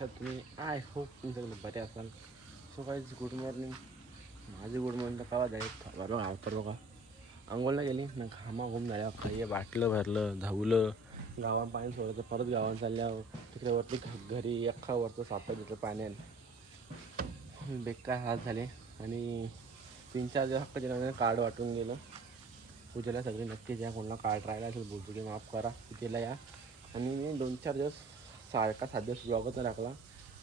कशात तुम्ही I hope तुम्ही सगळे बरे असाल. So guys good morning. माझी गुड मॉर्निंग कवा जाईल बरोबर आवतर बघा. अंघोळला गेली ना घामा घुम झाल्या खाई बाटलं भरलं धावलं गावात पाणी सोडायचं परत गावात चालल्यावर तिकडे वरती घरी अख्खा वरचं सापड देतं पाण्यात बेकार हात झाले. आणि 3-4 दिवस हक्क दिला कार्ड वाटून गेलं. पूजेला सगळी नक्कीच या कोणाला कार्ड राहिला असेल बोलतो की माफ करा तिला या. आणि मी 2-4 दिवस 7 दिवस ब्लॉगच टाकला.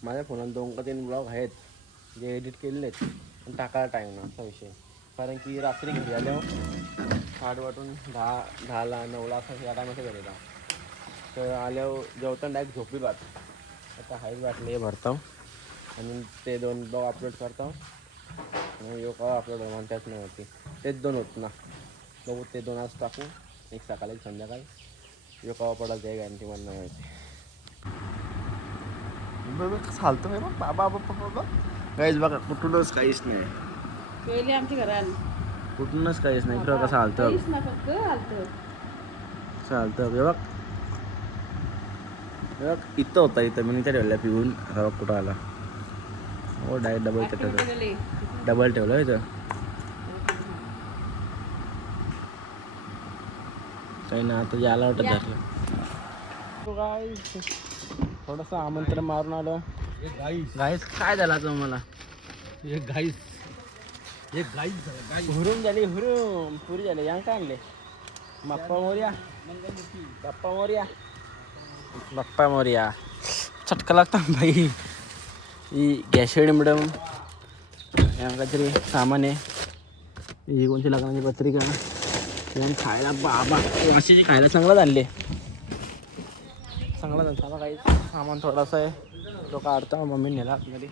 माझ्या फोनात 2 का 3 ब्लॉग आहेत जे एडिट केलेले आहेत पण टाकायला टाईम ना असा विषय. कारण की रात्री घरी आल्यावर कार्ड वाटून 10ला 9ला असं या टायमाचं घरी येतात. तर आल्यावर जेवताना डायरेक्ट झोपी पाहत. आता हाईच वाटले हे भरतो आणि ते 2 ब्लॉग अपलोड करतो आणि योगा अपलोड होणार त्याच नाही होती. तेच 2 होत ना बघू ते 2 आज टाकू. एक सकाळी एक संध्याकाळी योगा पडत जाईल गॅरंटी मला नाही माहिती. कसं हालतं आहे मग बाबा बाबा काहीच बघा कुठूनच काहीच नाही. आमच्या घरात कुठूनच काहीच नाही. इकडं कसं हालतं चालतं हे बघ इथं होता इथं मी त्या ठेवल्या पिऊन आता कुठं आला. हो डायरेक्ट डबल ठेवलं इथं काही ना आता यायला वाटत धरलं. थोडंसं आमंत्रण मारून आलं. गाईस काय झाला तो मला हुरून झाली हुरून पुरी झाली यांग काय आणले बाप्पा मोर्या बाप्पा मोर्या बाप्पा मोर्या. चटका लागता भाई. ही गॅशेड मॅडम या काहीतरी सामान आहे. ही कोणती लग्नाची पत्रिका खायला बाबा वाशीची खायला चांगलं झाले चांगला झालं. काही सामान थोडासा आहे तो काढता मम्मी नेला आतमध्ये.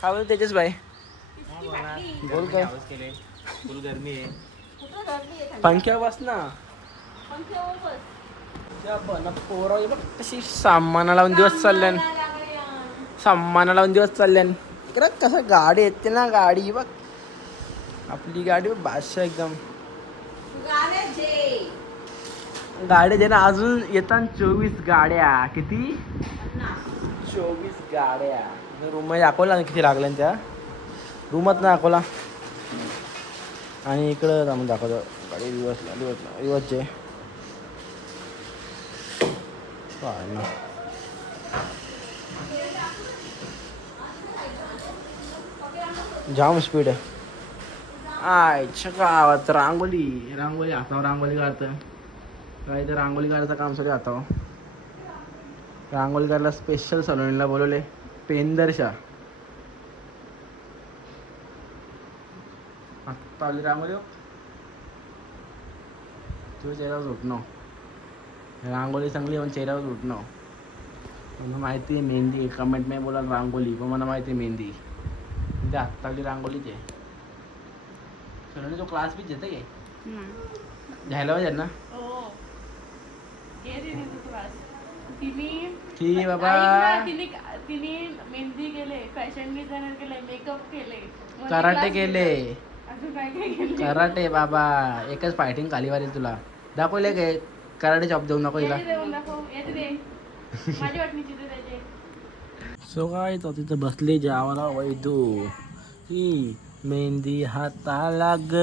काय बोलतो तेजस भाई बोल काय फुल गरमी आहे पंख्यावर बस ना पोरा बघ कशी सामाना लावून दिवस चालल्यान सामाना लावून दिवस चालल्यान. इकडं कसं गाडी येते ना गाडी बघ आपली गाडी बादशाह एकदम गाड्या दे ना अजून येतात 24 गाड्या. किती 24 गाड्या. रूममध्ये दाखवला ना किती लागल्या त्या रूमात नाही दाखवला. आणि इकडं जाऊन दाखवतो गाडी दिवसचे ना जाम स्पीड आहे. आयच्या गावात रांगोली हातावर रांगोली काढतं काही तर रांगोली काढायचं काम सगळं हातावर. रांगोली काढायला स्पेशल सलोनीला बोलवले पेंदरशा. आत्ता आली रांगोली तुझ्या चेहऱ्यावर उठणं रांगोली चांगली पण चेहऱ्यावर उठणं. मला माहिती आहे मेहंदी कमेंट नाही बोला रांगोली पण मला माहिती आहे मेहंदी म्हणजे आत्ता आली रांगोलीच आहे. सलोनी तो क्लास बी घेते काय घ्यायला पाहिजे ना. ती बाबा तिने मेहंदी केले फॅशन डिझायनर केले मेकअप केले कराटे केले अजून काय काय केले कराटे बाबा एकच फायटिंग खाली वारी तुला दाखवले काय कराटे जॉब देऊ नको हिला. माझी वाटणीची त्याचे सो काय तो तिथं बसले जेवायला वैदू ही मेहंदी हाताला ग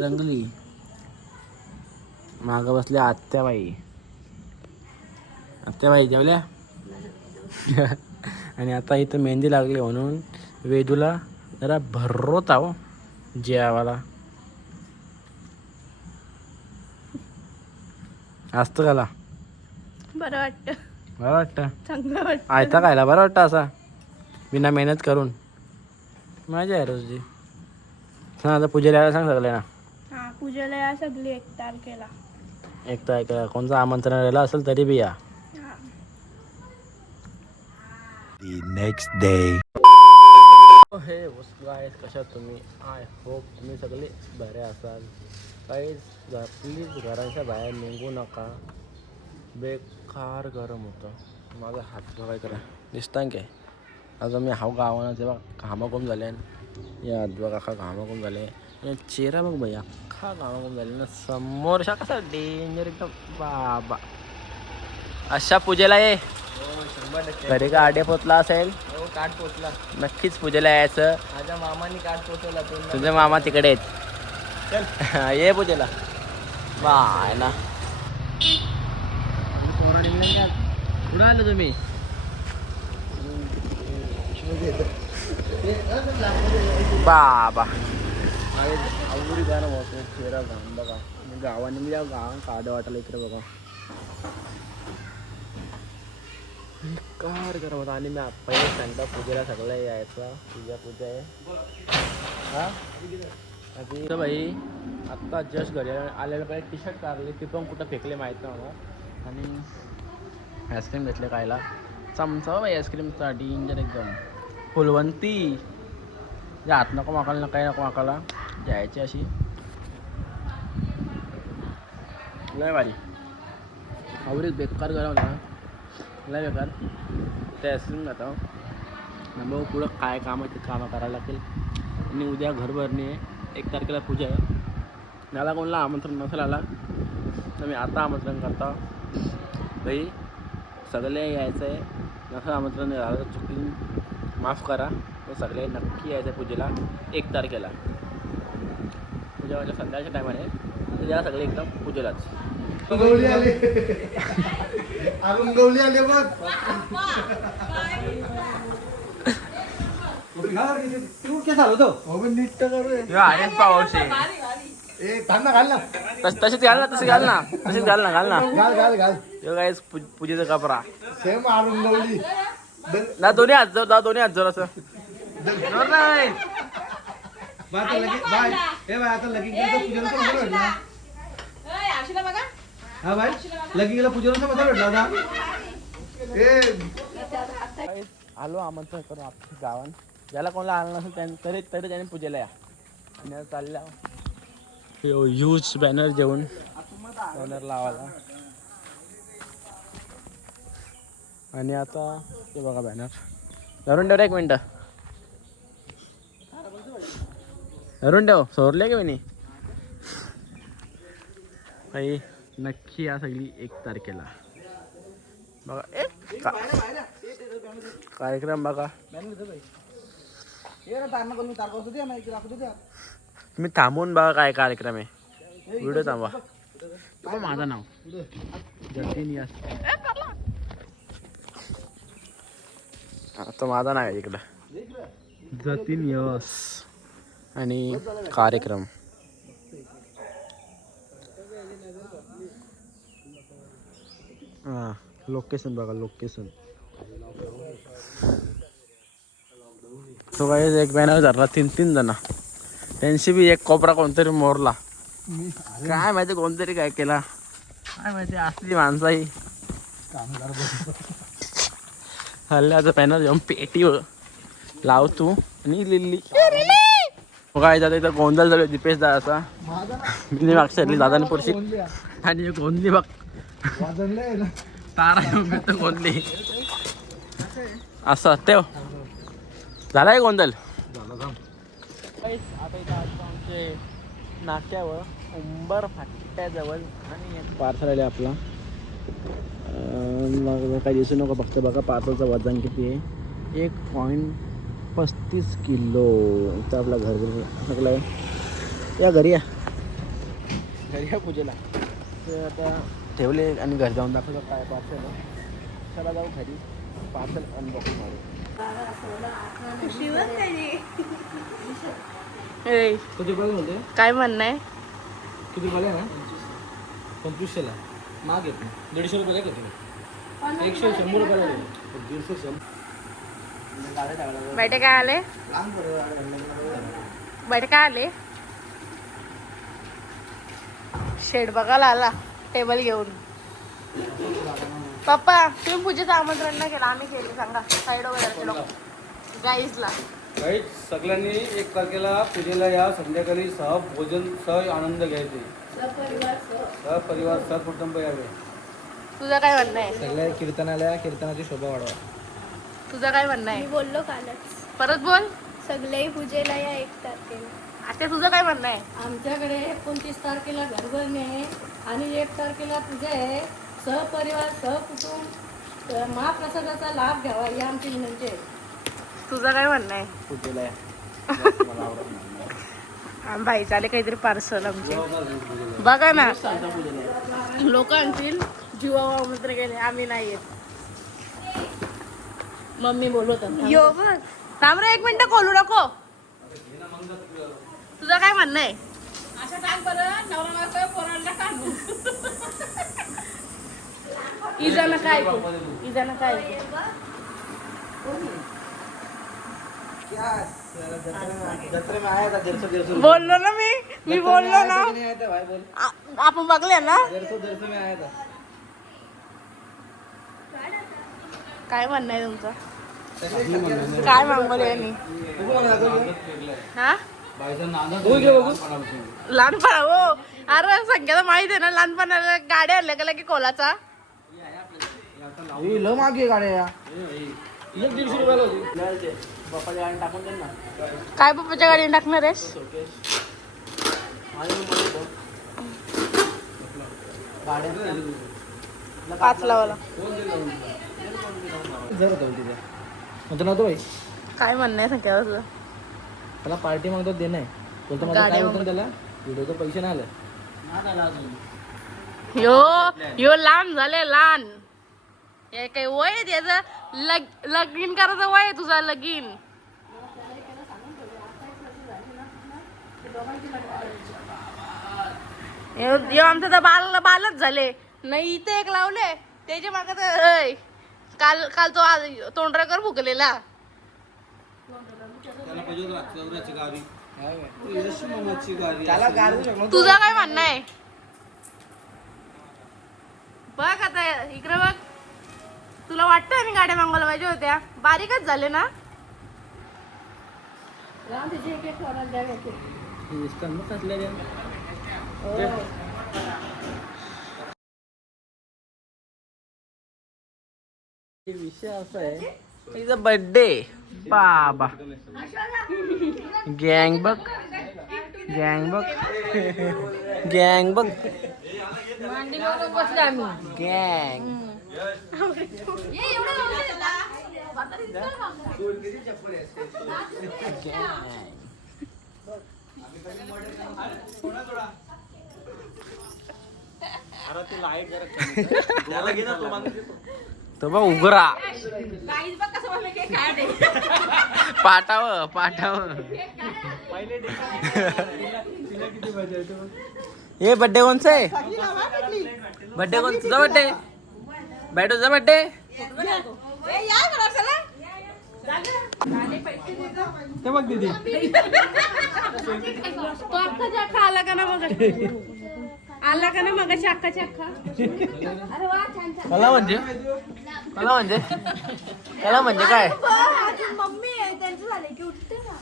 रंगली. मागं बसल्या आत्याबाई जेवल्या आणि आता इथं मेहंदी लागली म्हणून वेदूला जरा भरवत आहो जेवायला. असतं काला बरं वाटतं चांगलं वाटतं आयता खायला बरं वाटतं असा बिना मेहनत करून. मजा आहे रोजची. सांग आता पूजेला यायला सांग सगळ्यांना. हा पूजेला या सगळी 1 तारखेला. 1 तारखेला कोणतं आमंत्रण आलेलं असेल तरी बी या. The next day. Hey guys कशा तुम्ही आय होप तुम्ही सगळे बरे असाल. काहीच प्लीज घराच्या बाहेर निघू नका बेकार गरम होतं. माझा हात बघाय करा दिसताय काय अजून मी हाव गावानं तेव्हा घामाघूम झाले या बघ अख्खा घामाघूम झाले. चेहरा बघ बाई अख्खा घामाघूम झाले ना समोरच्या कसा डेंजर एकदम बाबा. अशा पूजेला ये घरी का आडे पोचला असेल हो काठ पोचला. नक्कीच पूजेला यायचं. माझ्या मामानी काठ पोचवला तो. तुझे मामा तिकडे आहेत. ये पूजेला बाय ना. कुठं आलं तुम्ही? बाबा आवडी गाणं होतं चेहरा घाम बघा. गावाने मी गाव काढ वाटायला इकडे बघा कार करत होता. आणि मी पहिले सांगता पूजेला सगळं यायचं. पूजा आहे हा तर भाई आत्ता जस्ट घरी आलेलं पाहिजे. टी शर्ट काढले ते पण कुठं फेकले माहीत नाही मला. आणि आईस्क्रीम घेतले खायला. चमचा भाई आईस्क्रीमचा डेंजर एकदम फुलवंती. जे हात नको माकायला ना काही नको माकायला जायची अशी लय भारी. आवडीच बेकार गरम होता लय बेकार. ते आईस्क्रीम जातो मग पुढं काय काम आहे ते कामं करायला लागतील. आणि उद्या घर भरणी आहे. 1 तारखेला पूजा आहे. मला कोणाला आमंत्रण नसेल आला तर मी आता आमंत्रण करता भाई सगळे यायचं आहे. नसं आमंत्रण झालं तर चुकून माफ करा. तर सगळे नक्की यायचं आहे पूजेला 1 तारखेला. पूजा म्हणजे संध्याकाळच्या टायमाने तर या सगळे एकदम पूजेलाच. गवली आले अरुण गवली आले बघ. नीट घाल ना. तशीच घाल ना तशी घाल ना तशीच घाल ना घाल ना घाल गाईस पूजेचा कपडा सेम अरुण गवली. ना दोन्ही हात जोर दा दोन्ही हात जोर असं जोर नाही. आता लगीला पूजेला मजा भेटला होता. आलो आमंत्रण करून आपल्या गावात. ज्याला कोणाला आलं नसेल तरी त्याने पूजेला या. आणि चालल्या ह्यूज बॅनर जेवून बॅनर लावायला. आणि आता ते बघा बॅनर धरून ठेव 1 मिनटं. धरून ठेव सोडले की मी काही नक्की या सगळी 1 तारखेला बघा. कार्यक्रम बघा. तुम्ही थांबून बघा काय कार्यक्रम आहे. व्हिडिओ थांबा. माझं नाव जतीन यस. आता माझं नाव आहे इकडं जतीन यस. आणि कार्यक्रम हां लोकेशन बघा लोकेशन. तो काही एक बॅनर धरला 3 जण. त्यांची बी एक कोपरा कोणतरी मोरला. काय माहिती कोणतरी काय केला काय माहिती. असली माणसाही हल्ल्याचं बॅनर घेऊन पेटी लावतो आणि लिहिली काय जातं. इथं गोंधळ झालं दीपेश दादाचा. मी मागच्या दादाने पुरशी आणि गोंधली बघ तारा येऊन भेटतो गोंधली असं तेव झालाय गोंधळ. आता इथं आमचे नाक्यावर उंबर फाट्याजवळ आणि पार्सल आले आपला. काही दिसू नको फक्त बघा पार्सलचं वजन किती आहे. 1.35 किलो. इथं आपला घर सगळं आहे. या घरी या पूजेला. ते आता ठेवले आणि घर जाऊन दाखवतो काय पार्सल आहे. चला जाऊ घरी पार्सल अनबॉक्स मारू. काय म्हणणं आहे? किती बोला ना 2500ला माग येत 150 रुपये काय 100 100 रुपयाला 150 बैठे काय आले? बैठे काय आले? शेड बघायला आला टेबल घेऊन. पप्पा तुम्ही पूजेचं आमंत्रण नाही केलं आम्ही केलं सांगा. साईड वगैरे लोक गाईजला काही सगळ्यांनी 1 तारखेला पूजेला या. संध्याकाळी भोजन आनंद घ्यायचे. परिवार कुटुंब यावे. तुझं काय म्हणणं आहे? सगळ्या कीर्तनाची शोभा वाढवा. तुझं काय म्हणणं आहे? मी बोललो कालच परत बोल. सगळे पूजेला या 1 तारखेला. आता तुझं काय म्हणणं आहे? आमच्याकडे 29 तारखेला घरभरणी आहे आणि 1 तारखेला पूजा आहे. सहपरिवार सहकुटुंब तर महाप्रसादाचा लाभ घ्यावा ही आमची विनंती आहे. तुझं काय म्हणणं आहे? पूजेला या. जास्त मला आवडत नाही. भाई चाले काहीतरी पार्सल आमचे बघा ना. लोक आणतील जीवा मित्र गेले, आम्ही नाही येत. मम्मी बोलवत यो बघ थांब रे, 1 मिनिट खोलू नको. तुझं काय म्हणणं आहे? असं टाक बरं, नवरा पोरांना काढू. इजानं काय इजानं काय जत्रे में आया था 150 बोललो ना मी बोललो ना. आपण बघले ना. 150 में आया था. काय म्हणणं आहे तुमचं? काय मागवलं यांनी? हा लहानपणा हो. अरे संख्याला माहित आहे ना, लहानपणाला गाड्या आणल्या का की कोलाचा. ल मागे गाड्या 150 रुपयाला होती. बाप्पाच्या गाडी टाकून दे ना. काय पप्पाच्या गाडीने टाकणार आहेस? पाच लावाला जर होतं तिथे म्हणतो नव्हतं भाई काय म्हणणं आहे संख्यावर तुझं? त्याला पार्टी मागतो दे नाही बोलतो माझं काय होतं त्याला व्हिडिओचे पैसे नाही आले. यो लहान झाले लहान. हे काही वय आहे त्याचं? लगीन करायचं वय आहे तुझा लगीन. यो आमचं तर बालच झाले नाही. इथे एक लावले त्याच्या मागे तर काल तो तोंडराकर भुकलेला. तुझं काय म्हणणं आहे? बघ आता इकडे बघ. तुला वाटतं मी गाड्या मागवायला पाहिजे होत्या? बारीकच झाले ना. रामजीची एक एक वरात द्या एक एक. विषय असा आहे, तिचा बर्थडे बाबा. गँग बघ गँग बघ गँग बघ मांडी मारून बसले आम्ही. गँग. तो बघ उघरा पाठाव ये बर्थडे कोणचा आहे? बर्थडे कोण तुझा? बर्थडे बॅटोचा बर्थडे. ते बघ दीदी तो अख्खाच्या अख्खा आला का ना मग? आला का ना मग अख्खाच्या अख्खा? मला म्हणजे काय? मम्मी आहे त्यांचं झालं की उठते ना.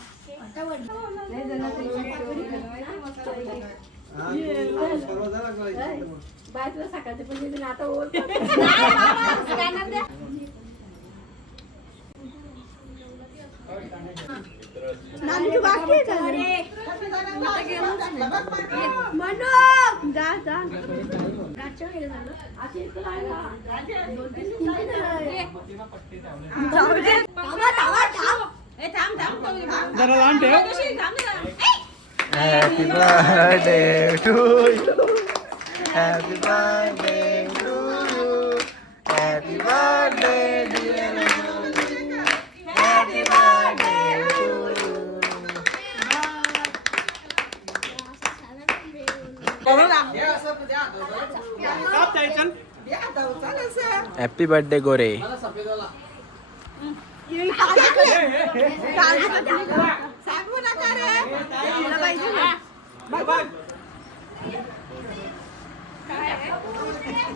बायकोला सकाळचे पण आता ओळख. जरा लहान ठेव. Happy birthday to you. Happy birthday to you. Happy birthday dear. Happy birthday to you. Happy birthday Gore.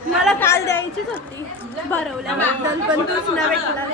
मला काल द्यायचीच होती भरवल्याबद्दल पण तूच न भेटला.